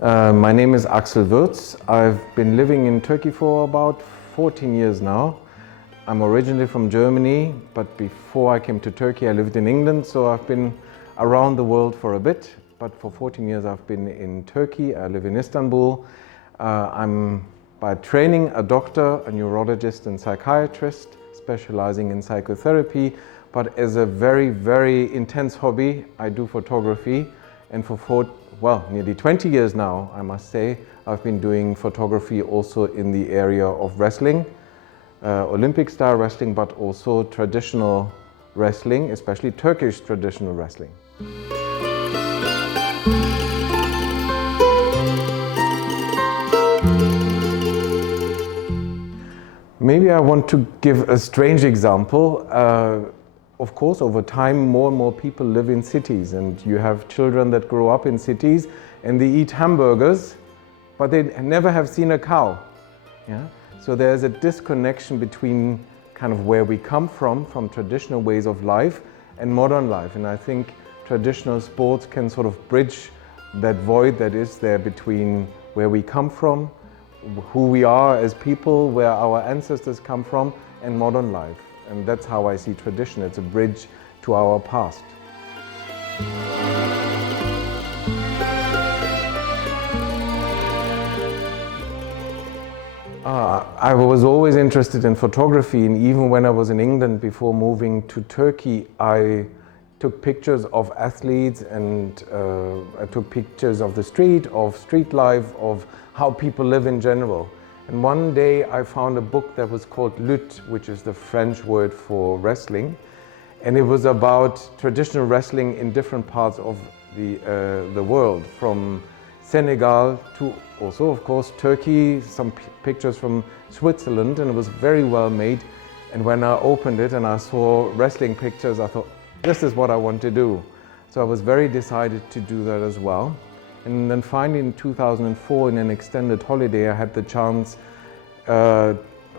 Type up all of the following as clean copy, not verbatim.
My name is Axel Wurtz. I've been living in Turkey for about 14 years now. I'm originally from Germany, but before I came to Turkey I lived in England, so I've been around the world for a bit. But for 14 years I've been in Turkey. I live in Istanbul. I'm by training a doctor, a neurologist and psychiatrist, specializing in psychotherapy. But as a very, very intense hobby, I do photography. And for nearly 20 years now, I must say, I've been doing photography also in the area of wrestling, Olympic style wrestling, but also traditional wrestling, especially Turkish traditional wrestling. Maybe I want to give a strange example. Of course, over time, more and more people live in cities, and you have children that grow up in cities and they eat hamburgers, but they never have seen a cow. Yeah? So there's a disconnection between kind of where we come from traditional ways of life, and modern life. And I think traditional sports can sort of bridge that void that is there between where we come from, who we are as people, where our ancestors come from, and modern life. And that's how I see tradition. It's a bridge to our past. I was always interested in photography, and even when I was in England before moving to Turkey, I took pictures of athletes, and I took pictures of the street, of street life, of how people live in general. And one day I found a book that was called lutte, which is the French word for wrestling. And it was about traditional wrestling in different parts of the world, from Senegal to also, of course, Turkey, some pictures from Switzerland, and it was very well made. And when I opened it and I saw wrestling pictures, I thought, this is what I want to do. So I was very decided to do that as well. And then finally in 2004, in an extended holiday, I had the chance, I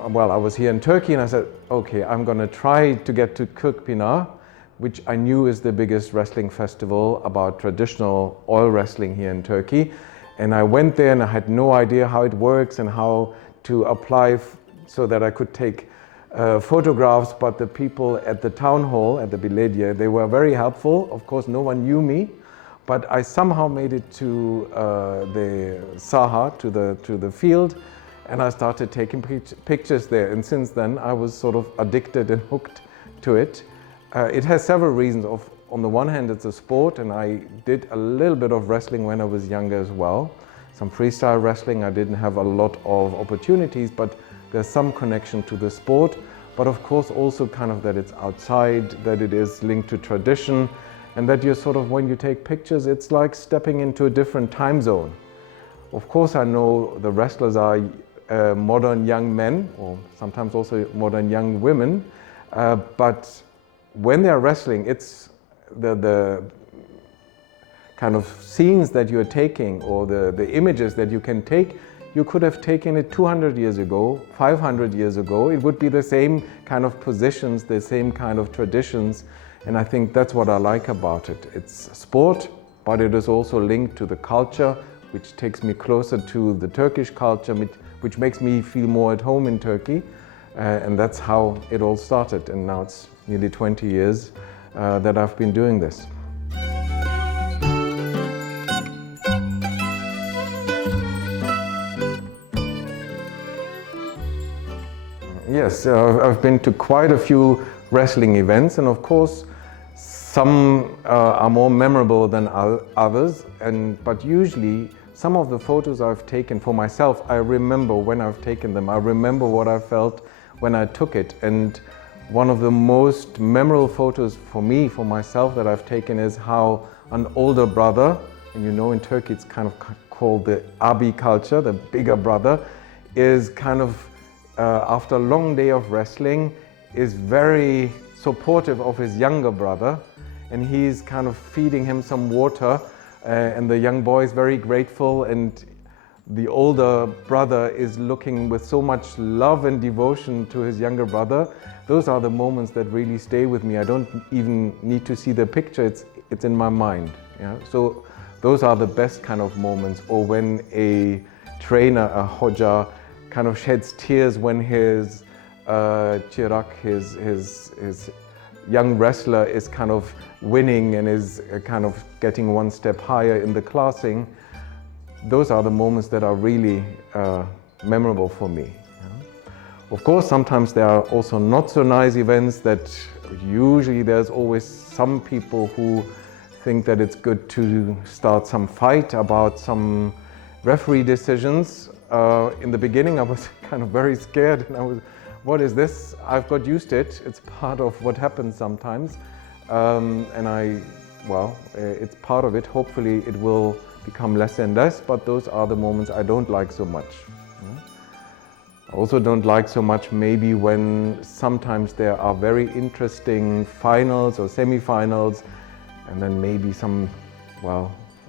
was here in Turkey, and I said, okay, I'm going to try to get to Kırkpınar, which I knew is the biggest wrestling festival about traditional oil wrestling here in Turkey. And I went there and I had no idea how it works and how to apply so that I could take photographs, but the people at the town hall, at the Belediye, they were very helpful. Of course, no one knew me. But I somehow made it to the Saha, to the field, and I started taking pictures there. And since then, I was sort of addicted and hooked to it. It has several reasons. On the one hand, it's a sport, and I did a little bit of wrestling when I was younger as well. Some freestyle wrestling. I didn't have a lot of opportunities, but there's some connection to the sport. But of course, also kind of that it's outside, that it is linked to tradition. And that you're sort of, when you take pictures, it's like stepping into a different time zone. Of course, I know the wrestlers are modern young men, or sometimes also modern young women, but when they're wrestling, it's the kind of scenes that you're taking, or the images that you can take. You could have taken it 200 years ago, 500 years ago. It would be the same kind of positions, the same kind of traditions. And I think that's what I like about it. It's sport, but it is also linked to the culture, which takes me closer to the Turkish culture, which makes me feel more at home in Turkey. And that's how it all started. And now it's nearly 20 years that I've been doing this. Yes, I've been to quite a few wrestling events, and of course some are more memorable than others, but usually some of the photos I've taken for myself, I remember when I've taken them. I remember what I felt when I took it. And one of the most memorable photos for me, for myself, that I've taken is how an older brother, and you know in Turkey it's kind of called the abi culture, the bigger brother, is kind of after a long day of wrestling, is very supportive of his younger brother, and he's kind of feeding him some water, and the young boy is very grateful, and the older brother is looking with so much love and devotion to his younger brother. Those are the moments that really stay with me. I don't even need to see the picture, it's in my mind. Yeah? So those are the best kind of moments. Or when a trainer, a Hoja, kind of sheds tears when his Chirag, his young wrestler, is kind of winning and is kind of getting one step higher in the classing. Those are the moments that are really memorable for me. Of course, sometimes there are also not so nice events that usually there's always some people who think that it's good to start some fight about some referee decisions. In the beginning I was kind of very scared and I was, what is this? I've got used to it. It's part of what happens sometimes. It's part of it. Hopefully it will become less and less, but those are the moments I don't like so much. I also don't like so much maybe when sometimes there are very interesting finals or semi-finals and then maybe some,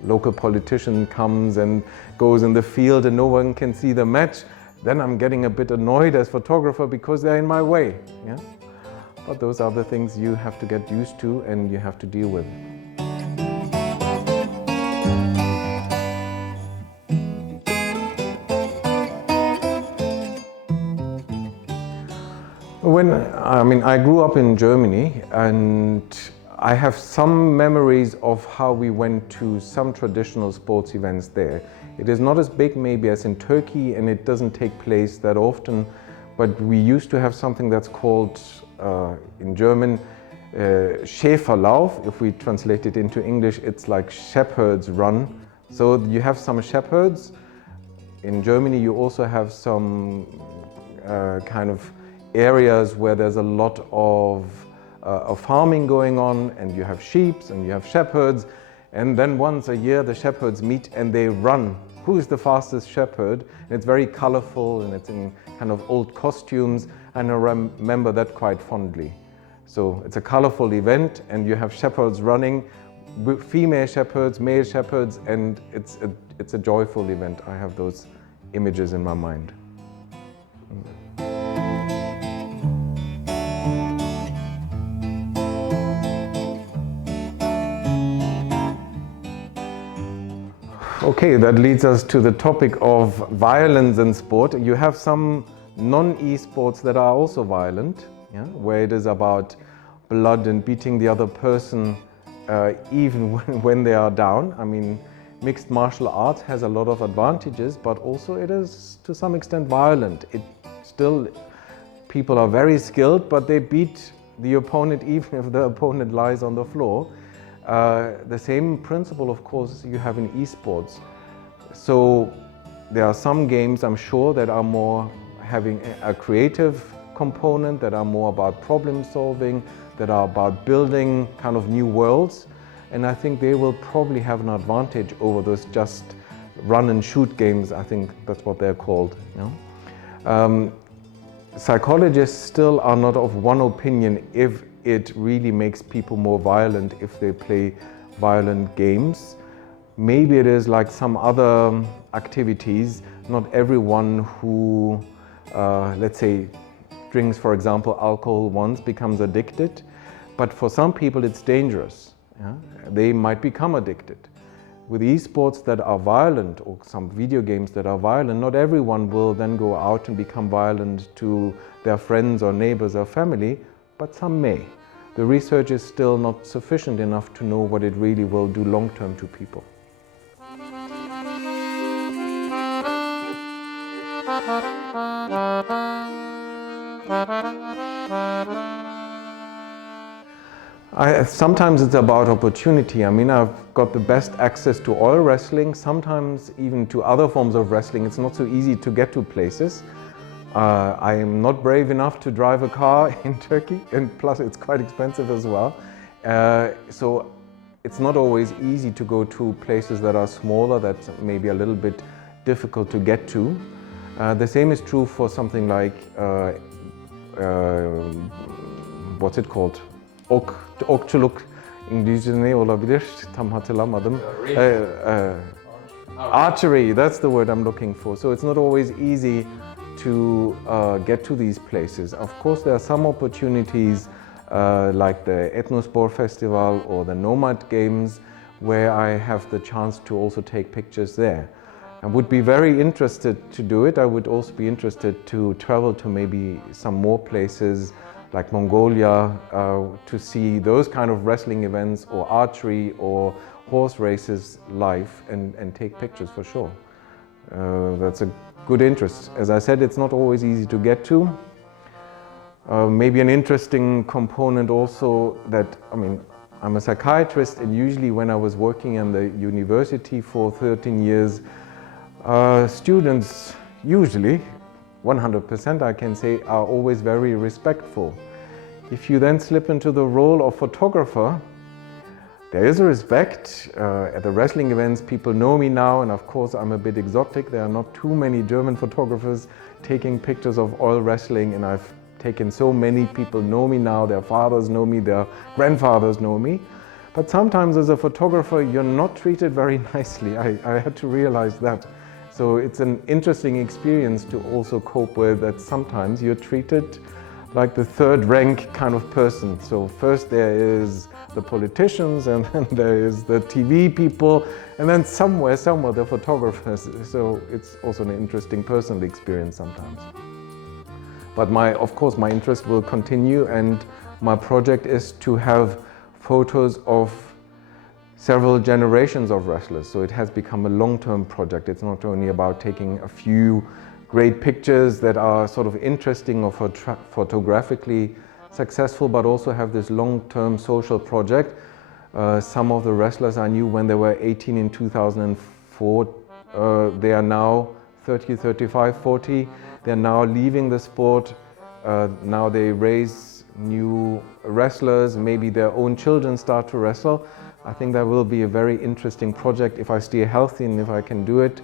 local politician comes and goes in the field and no one can see the match. Then I'm getting a bit annoyed as photographer because they're in my way. Yeah? But those are the things you have to get used to and you have to deal with. I grew up in Germany and I have some memories of how we went to some traditional sports events there. It is not as big maybe as in Turkey and it doesn't take place that often, but we used to have something that's called in German Schäferlauf. If we translate it into English, it's like shepherd's run. So you have some shepherds. In Germany you also have some kind of areas where there's a lot of farming going on, and you have sheep and you have shepherds, and then once a year the shepherds meet and they run. Who is the fastest shepherd? And it's very colorful and it's in kind of old costumes, and I remember that quite fondly. So it's a colorful event and you have shepherds running, female shepherds, male shepherds, and it's a joyful event. I have those images in my mind. Okay, that leads us to the topic of violence in sport. You have some non-e-sports that are also violent, where it is about blood and beating the other person even when they are down. I mean, mixed martial arts has a lot of advantages, but also it is to some extent violent. People are very skilled, but they beat the opponent even if the opponent lies on the floor. The same principle, of course, you have in esports. So there are some games, I'm sure, that are more having a creative component, that are more about problem solving, that are about building kind of new worlds. And I think they will probably have an advantage over those just run and shoot games. I think that's what they're called. Psychologists still are not of one opinion if it really makes people more violent if they play violent games. Maybe it is like some other activities. Not everyone who, let's say, drinks, for example, alcohol once becomes addicted. But for some people it's dangerous. They might become addicted. With esports that are violent or some video games that are violent, not everyone will then go out and become violent to their friends or neighbors or family, but some may. The research is still not sufficient enough to know what it really will do long-term to people. Sometimes it's about opportunity. I mean, I've got the best access to oil wrestling, sometimes even to other forms of wrestling. It's not so easy to get to places. I am not brave enough to drive a car in Turkey, and plus it's quite expensive as well. So it's not always easy to go to places that are smaller, that's maybe a little bit difficult to get to. The same is true for something like, what's it called? Okçuluk İngilizce ne olabilir? Tam hatırlamadım. Archery, that's the word I'm looking for. So it's not always easy to get to these places. Of course, there are some opportunities like the Ethnosport Festival or the Nomad Games, where I have the chance to also take pictures there. I would be very interested to do it. I would also be interested to travel to maybe some more places like Mongolia to see those kind of wrestling events or archery or horse races live and take pictures for sure. That's a good interest. As I said, it's not always easy to get to. Maybe an interesting component also that, I'm a psychiatrist, and usually when I was working in the university for 13 years, students usually, 100% I can say, are always very respectful. If you then slip into the role of photographer, there is a respect. At the wrestling events, people know me now, and of course I'm a bit exotic. There are not too many German photographers taking pictures of all wrestling, and I've taken so many people know me now. Their fathers know me, their grandfathers know me. But sometimes as a photographer, you're not treated very nicely. I had to realize that. So it's an interesting experience to also cope with, that sometimes you're treated like the third rank kind of person. So first there is the politicians, and then there is the TV people, and then somewhere the photographers. So it's also an interesting personal experience sometimes. But of course my interest will continue, and my project is to have photos of several generations of wrestlers. So it has become a long-term project. It's not only about taking a few great pictures that are sort of interesting or photographically successful, but also have this long-term social project. Some of the wrestlers I knew when they were 18 in 2004, they are now 30, 35, 40. They're now leaving the sport. Now they raise new wrestlers. Maybe their own children start to wrestle. I think that will be a very interesting project. If I stay healthy and if I can do it,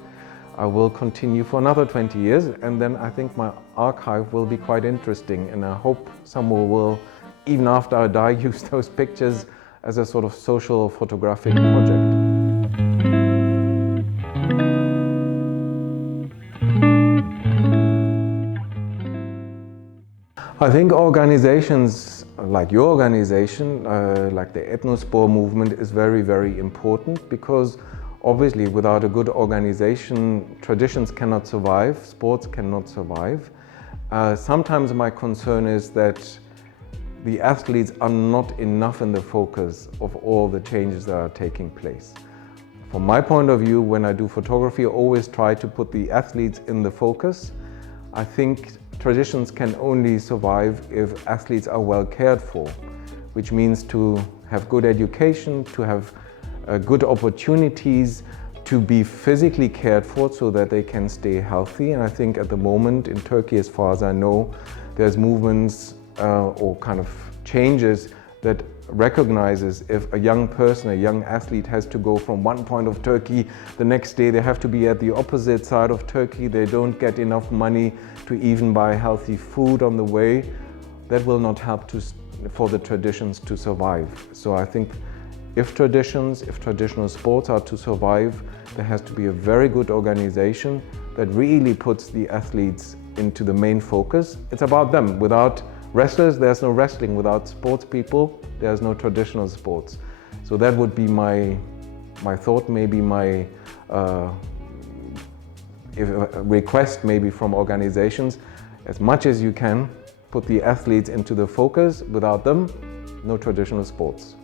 I will continue for another 20 years. And then I think my archive will be quite interesting. And I hope someone will, even after I die, use those pictures as a sort of social photographic project. I think organizations like your organization, like the Ethnosport movement, is very, very important, because obviously without a good organization, traditions cannot survive, sports cannot survive. Sometimes my concern is that the athletes are not enough in the focus of all the changes that are taking place. From my point of view, when I do photography, I always try to put the athletes in the focus. I think traditions can only survive if athletes are well cared for, which means to have good education, to have good opportunities, to be physically cared for so that they can stay healthy. And I think at the moment in Turkey, as far as I know, there's movements or kind of changes that recognizes if a young person, a young athlete has to go from one point of Turkey, the next day they have to be at the opposite side of Turkey, they don't get enough money to even buy healthy food on the way, that will not help for the traditions to survive. So I think if traditional sports are to survive, there has to be a very good organization that really puts the athletes into the main focus. It's about them. Without wrestlers, there's no wrestling. Without sports people, there's no traditional sports. So that would be my thought, maybe my request maybe from organizations. As much as you can, put the athletes into the focus. Without them, no traditional sports.